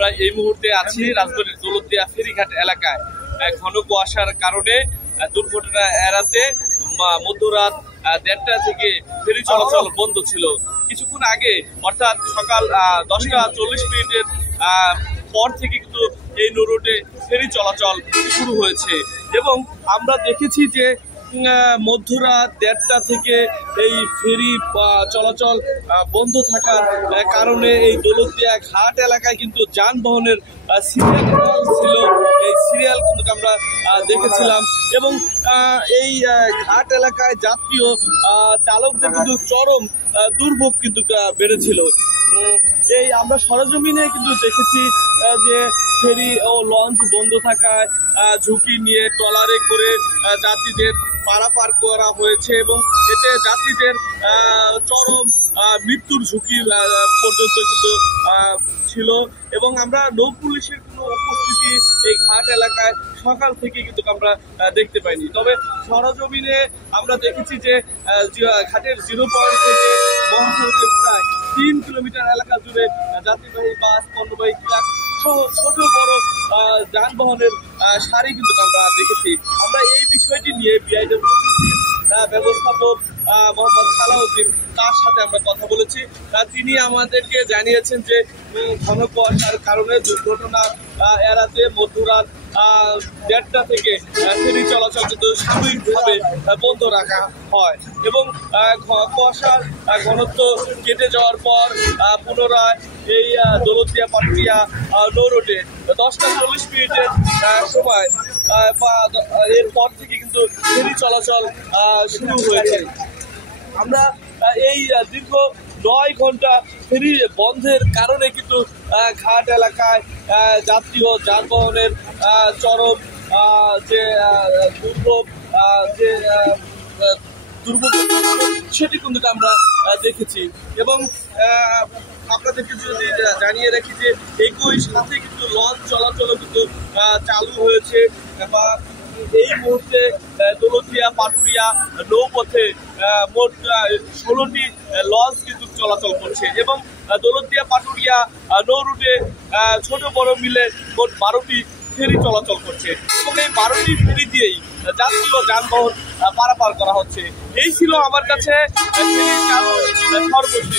আমরা এই মুহূর্তে আছি রাজবাড়ীর দৌলতদিয়া ফেরিঘাট এলাকায়। ঘন কুয়াশার কারণে দুর্ঘটনা এড়াতে মধ্যরাত 1:30টা থেকে ফেরি চলাচল বন্ধ ছিল। কিছুক্ষণ আগে অর্থাৎ সকাল 10টা 40 মিনিটের পর থেকে কিন্তু এই নৌরুটে ফেরি চলাচল শুরু হয়েছে এবং আমরা দেখেছি যে মধ্যরাত 1:30টা থেকে এই ফেরি চলাচল বন্ধ থাকার কারণে এই দৌলতদিয়া ঘাট এলাকায় কিন্তু যানবাহনের সিরিয়াল ছিল। এই সিরিয়াল কিন্তু আমরা দেখেছিলাম এবং এই ঘাট এলাকায় যাত্রী ও চালকদের কিন্তু চরম দুর্ভোগ কিন্তু বেড়েছিল। এই আমরা সরজমিনে কিন্তু দেখেছি যে ফেরি ও লঞ্চ বন্ধ থাকায় ঝুঁকি নিয়ে ট্রলারে করে যাত্রীদের পারাপার করা হয়েছে এবং এতে যাত্রীদের চরম মৃত্যুর ঝুঁকি পর্যন্ত কিন্তু ছিল এবং আমরা নৌ পুলিশের কোনো উপস্থিতি এই ঘাট এলাকায় সকাল থেকে কিন্তু আমরা দেখতে পাইনি। তবে সরজমিনে আমরা দেখেছি যে ঘাটের 0 পয়েন্ট থেকে মহাসড়কের প্রায় 3 কিলোমিটার এলাকা জুড়ে যাত্রীবাহী বাস, পণ্যবাহী ট্রাক সহ ছোট বড় যানবাহনের সারি কিন্তু আমরা দেখেছি। আমরা এই বিষয়টি নিয়ে বিআইডব্লিউটিসির ব্যবস্থাপক মোহাম্মদ সালাউদ্দিন তার সাথে আমরা কথা বলেছি। তিনি আমাদেরকে জানিয়েছেন যে ঘন কুয়াশার কারণে দুর্ঘটনা এড়াতে মধ্যরাত 1:30টা থেকে ফেরি চলাচল কিন্তু সাময়িকভাবে বন্ধ রাখা হয় এবং কুয়াশার ঘনত্ব কেটে যাওয়ার পর পুনরায় এই দৌলতদিয়া পাটুরিয়া নৌরুটে 10টা 40 মিনিটের সময় এরপর থেকে কিন্তু ফেরি চলাচল শুরু হয়েছে। আমরা এই দীর্ঘ 9 ঘন্টা ফেরি বন্ধের কারণে কিন্তু ঘাট এলাকায় যাত্রী ও যানবাহনের চরম যে দুর্ভোগ সেটি কিন্তু আমরা দেখেছি এবং আপনাদেরকে যদি জানিয়ে রাখি যে একই সাথে কিন্তু লঞ্চ চলাচলও কিন্তু চালু হয়েছে বা এই মুহূর্তে দৌলতদিয়া পাটুরিয়া নৌপথে মোট 16টি লঞ্চ কিন্তু চলাচল করছে এবং দৌলতদিয়া পাটুরিয়া নৌরুটে ছোট বড় মিলে মোট 12টি ফেরি চলাচল করছে এবং এই 12টি ফেরি দিয়েই যাত্রী ও যানবাহন পারাপার করা হচ্ছে। এই ছিল আমার কাছে ফেরি চালু সর্বশেষ।